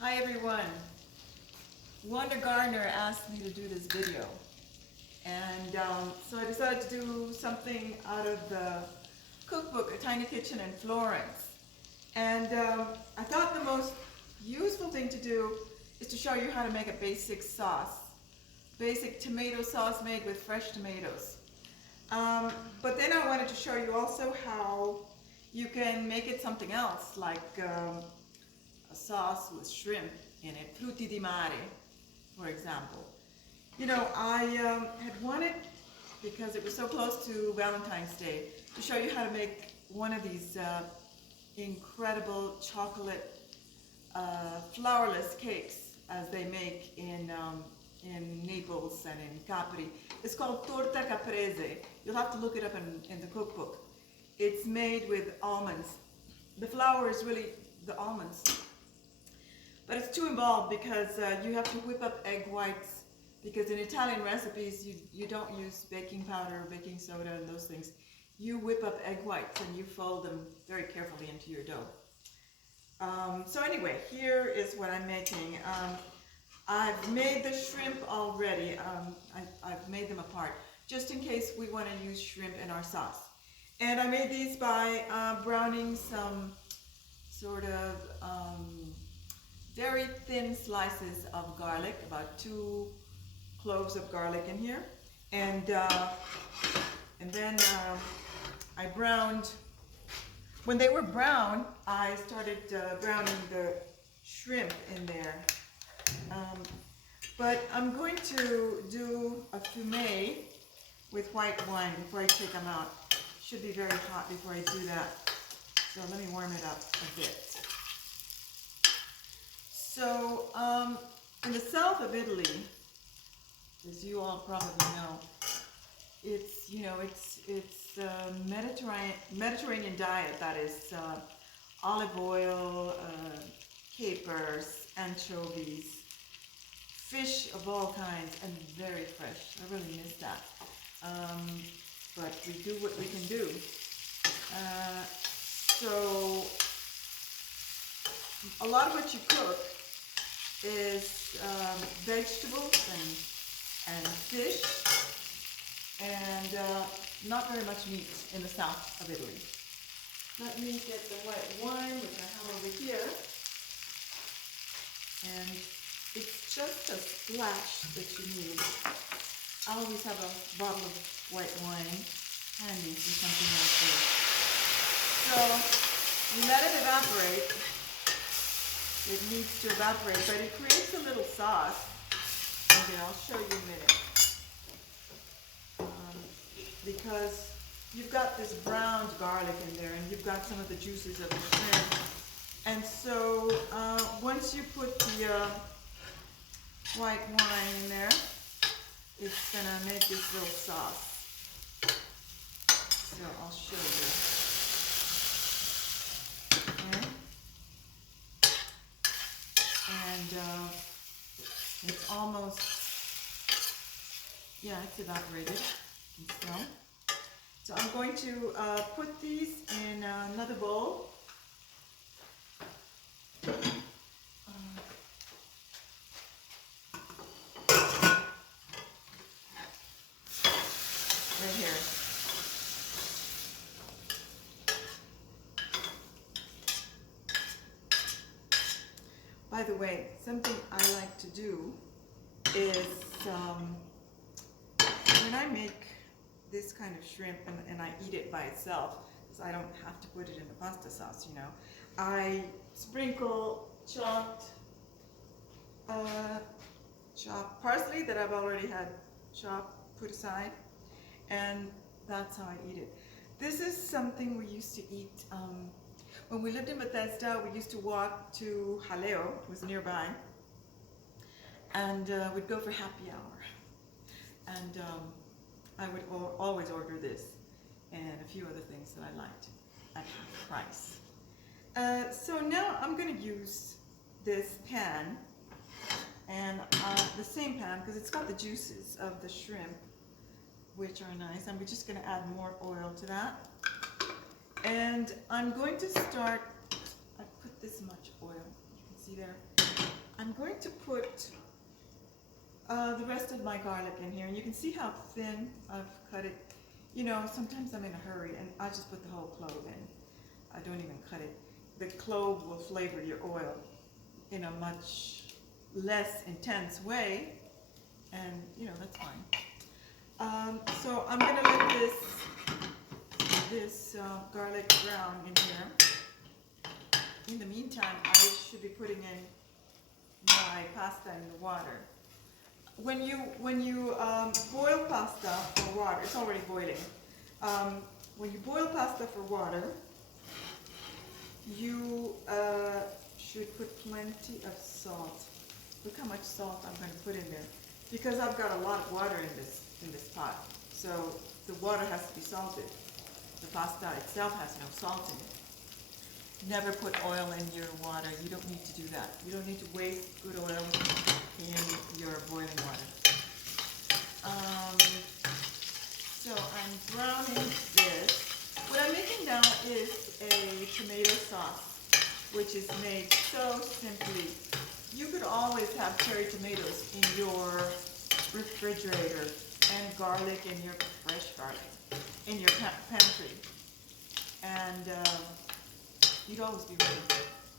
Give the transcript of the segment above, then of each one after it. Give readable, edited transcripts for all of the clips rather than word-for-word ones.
Hi everyone. Wanda Gardner asked me to do this video, and so I decided to do something out of the cookbook, A Tiny Kitchen in Florence. And I thought the most useful thing to do is to show you how to make a basic sauce. Basic tomato sauce made with fresh tomatoes. But then I wanted to show you also how you can make it something else, like a sauce with shrimp in it, frutti di mare, for example. You know, I had wanted, because it was so close to Valentine's Day, to show you how to make one of these incredible chocolate flourless cakes as they make in Naples and in Capri. It's called torta caprese. You'll have to look it up in the cookbook. It's made with almonds. The flour is really the almonds. But it's too involved because you have to whip up egg whites, because in Italian recipes you don't use baking powder, baking soda and those things. You whip up egg whites and you fold them very carefully into your dough. So anyway, here is what I'm making. I've made the shrimp already. I've made them apart, just in case we want to use shrimp in our sauce. And I made these by browning some sort of very thin slices of garlic, about 2 cloves of garlic in here. And then I browned. When they were brown, I started browning the shrimp in there. But I'm going to do a fumet with white wine before I take them out. Should be very hot before I do that. So let me warm it up a bit. So in the south of Italy, as you all probably know, it's Mediterranean diet, that is olive oil, capers, anchovies, fish of all kinds, and very fresh. I really miss that. But we do what we can do. So a lot of what you cook is vegetables and fish, and not very much meat in the south of Italy. Let me get the white wine, which I have over here. And it's just a splash that you need. I always have a bottle of white wine handy for something like this. So you let it evaporate. It needs to evaporate, but it creates a little sauce. Okay, I'll show you in a minute. Because you've got this browned garlic in there, and you've got some of the juices of the shrimp. And so once you put the white wine in there, it's going to make this little sauce. So I'll show you. Okay. And it's almost, yeah, it's evaporated. So I'm going to put these in another bowl. Right here. By the way, something I like to do is when I make this kind of shrimp and I eat it by itself, because I don't have to put it in the pasta sauce, you know, I sprinkle chopped parsley that I've already had chopped, put aside, and that's how I eat it. This is something we used to eat when we lived in Bethesda. We used to walk to Jaleo, it was nearby, and we'd go for happy hour. And I would always order this and a few other things that I liked at half price. So now I'm going to use this pan, and the same pan, because it's got the juices of the shrimp, which are nice. I'm just going to add more oil to that. And I'm going to start, I put this much oil, you can see there. I'm going to put the rest of my garlic in here, and you can see how thin I've cut it. You know, sometimes I'm in a hurry, and I just put the whole clove in. I don't even cut it. The clove will flavor your oil in a much less intense way, and you know, that's fine. So I'm gonna let this garlic brown in here. In the meantime, I should be putting in my pasta in the water. When you boil pasta for water, it's already boiling. When you boil pasta for water, you should put plenty of salt. Look how much salt I'm going to put in there, because I've got a lot of water in this pot. So the water has to be salted. The pasta itself has no salt in it. Never put oil in your water. You don't need to do that. You don't need to waste good oil in your boiling water. So I'm browning this. What I'm making now is a tomato sauce, which is made so simply. You could always have cherry tomatoes in your refrigerator and garlic in your fresh garlic in your pantry, and you'd always be ready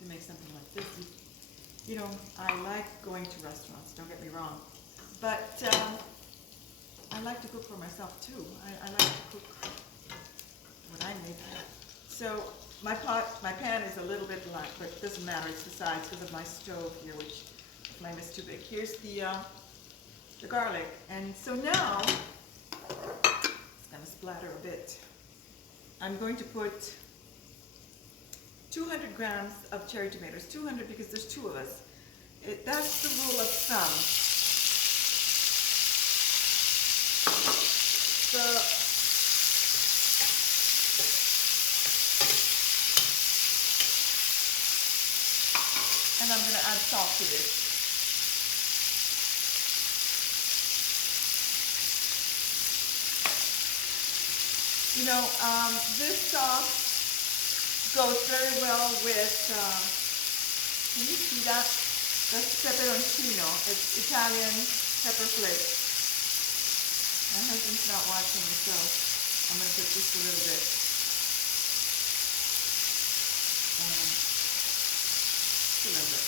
to make something like this. You know, I like going to restaurants, don't get me wrong, but I like to cook for myself too. I like to cook what I make. So my pan is a little bit black, but it doesn't matter, it's the size because of my stove here, which the flame is too big. Here's the garlic, and so now, it's gonna splatter a bit. I'm going to put 200 grams of cherry tomatoes, 200 because there's two of us. That's the rule of thumb. And I'm going to add salt to this. You know, this sauce goes very well with, can you see that? That's peperoncino. It's Italian pepper flakes. My husband's not watching, so I'm going to put just a little bit. Just a little bit.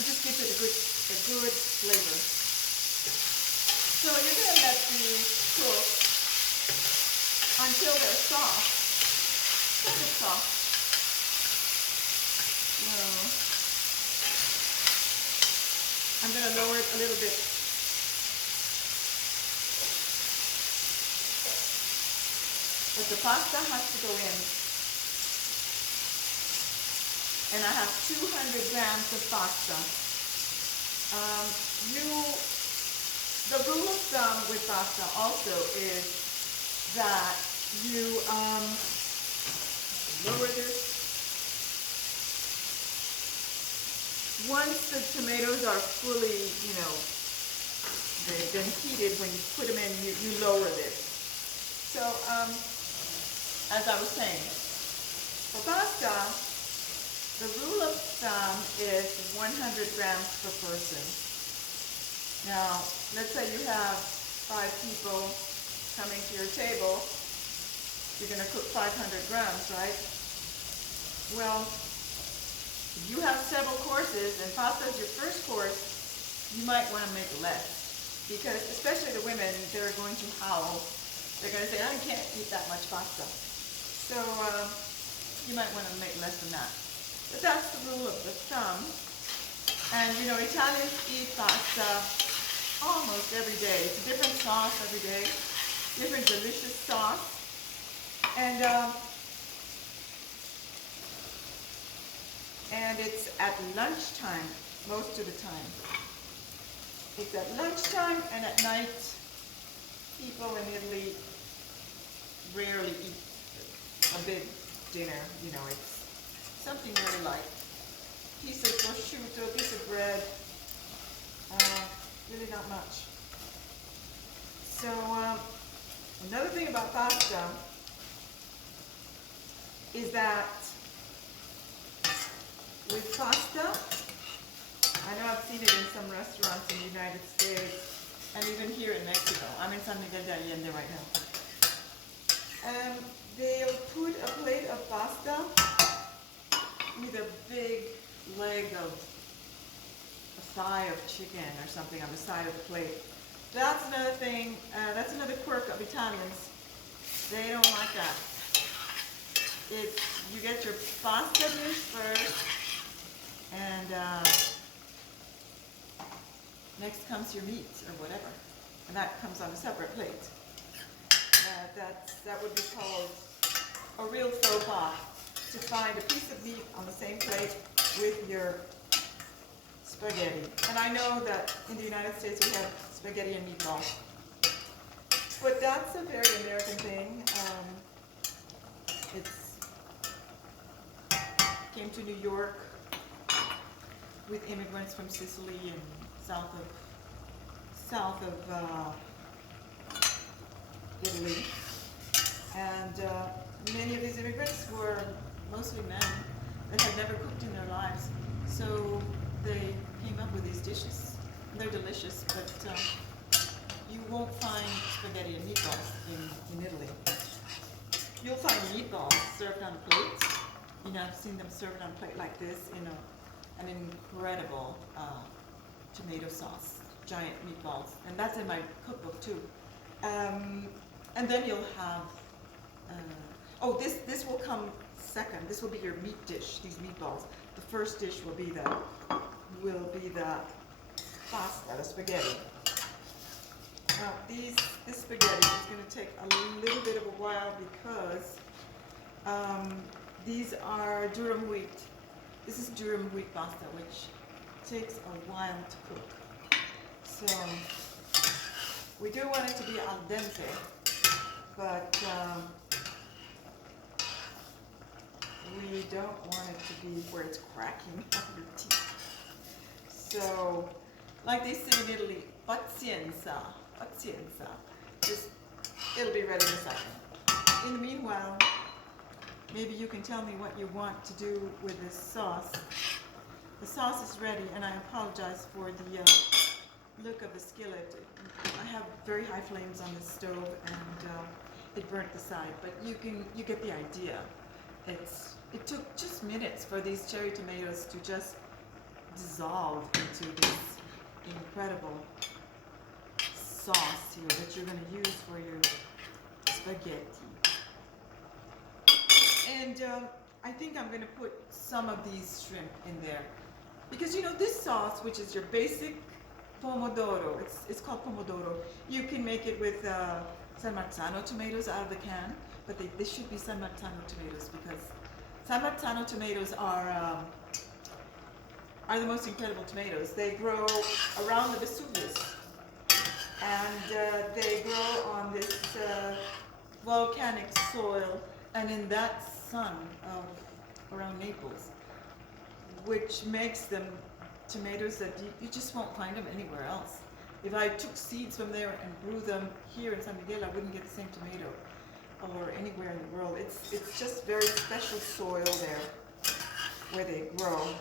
It just gives it a good flavor. So you're going to let these cook until they're soft. Kind of soft. So I'm going to lower it a little bit. But the pasta has to go in. And I have 200 grams of pasta. The rule of thumb with pasta also is that you lower this. Once the tomatoes are fully, you know, they've been heated, when you put them in, you lower this. So, as I was saying, for pasta, the rule of thumb is 100 grams per person. Now, let's say you have 5 people coming to your table. You're going to cook 500 grams, right? Well, if you have several courses and pasta is your first course, you might want to make less. Because, especially the women, they're going to howl. They're going to say, I can't eat that much pasta. So, you might want to make less than that. But that's the rule of the thumb. And, you know, Italians eat pasta almost every day. It's a different sauce every day. Different delicious sauce. And it's at lunchtime most of the time. It's at lunchtime, and at night, people in Italy rarely eat a big dinner. You know, it's something really light. Piece of prosciutto, a piece of bread, really not much. So, another thing about pasta is that with pasta, I know I've seen it in some restaurants in the United States and even here in Mexico. I'm in San Miguel de Allende right now. They'll put a plate of pasta with a big leg of a thigh of chicken or something on the side of the plate. That's another thing, that's another quirk of Italians. They don't like that. You get your pasta dish first, and next comes your meat or whatever, and that comes on a separate plate. That would be called a real faux pas, to find a piece of meat on the same plate with your spaghetti. And I know that in the United States we have spaghetti and meatballs, but that's a very American thing. It came to New York with immigrants from Sicily and south of Italy, and many of these immigrants were mostly men that had never cooked in their lives, so they came up with these dishes. They're delicious, but you won't find spaghetti and meatballs in Italy. You'll find meatballs served on plates. You know, I've seen them served on a plate like this in an incredible tomato sauce, giant meatballs, and that's in my cookbook too. And then you'll have, this will come second. This will be your meat dish, these meatballs. The first dish will be the pasta, the spaghetti. Now this spaghetti is going to take a little bit of a while because these are durum wheat. This is durum wheat pasta, which takes a while to cook. So we do want it to be al dente, but we don't want it to be where it's cracking on your teeth. So, like they say in Italy, pazienza, pazienza. It'll be ready in a second. In the meanwhile, maybe you can tell me what you want to do with this sauce. The sauce is ready, and I apologize for the look of the skillet. I have very high flames on the stove, and it burnt the side, but you get the idea. It took just minutes for these cherry tomatoes to just dissolve into this incredible sauce here that you're going to use for your spaghetti. And I think I'm going to put some of these shrimp in there, because you know this sauce, which is your basic pomodoro, it's called pomodoro. You can make it with San Marzano tomatoes out of the can, but they should be San Marzano tomatoes, because San Marzano tomatoes are the most incredible tomatoes. They grow around the Vesuvius, and they grow on this volcanic soil and in that sun around Naples, which makes them tomatoes that you just won't find them anywhere else. If I took seeds from there and grew them here in San Miguel, I wouldn't get the same tomato or anywhere in the world. It's just very special soil there where they grow.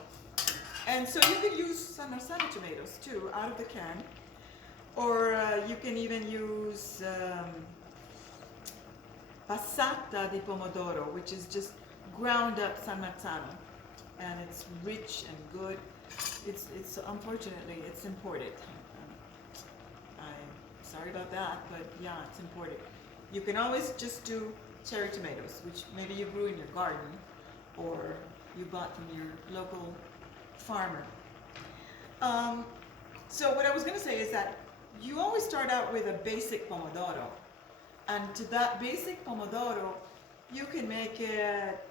And so you can use San Marzano tomatoes too, out of the can, or you can even use passata di pomodoro, which is just ground up San Marzano, and it's rich and good. It's unfortunately it's imported. I'm sorry about that, but yeah, it's imported. You can always just do cherry tomatoes, which maybe you grew in your garden or you bought from your local farmer. So what I was going to say is that you always start out with a basic pomodoro, and to that basic pomodoro you can make it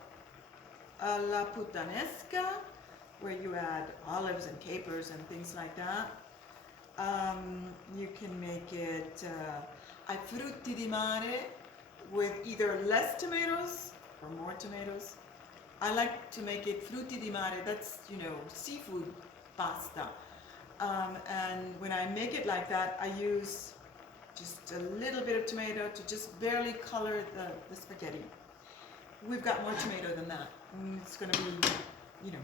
alla puttanesca, where you add olives and capers and things like that. You can make it ai frutti di mare, with either less tomatoes or more tomatoes. I like to make it frutti di mare, that's, you know, seafood pasta. And when I make it like that, I use just a little bit of tomato to just barely color the spaghetti. We've got more tomato than that. It's going to be, you know,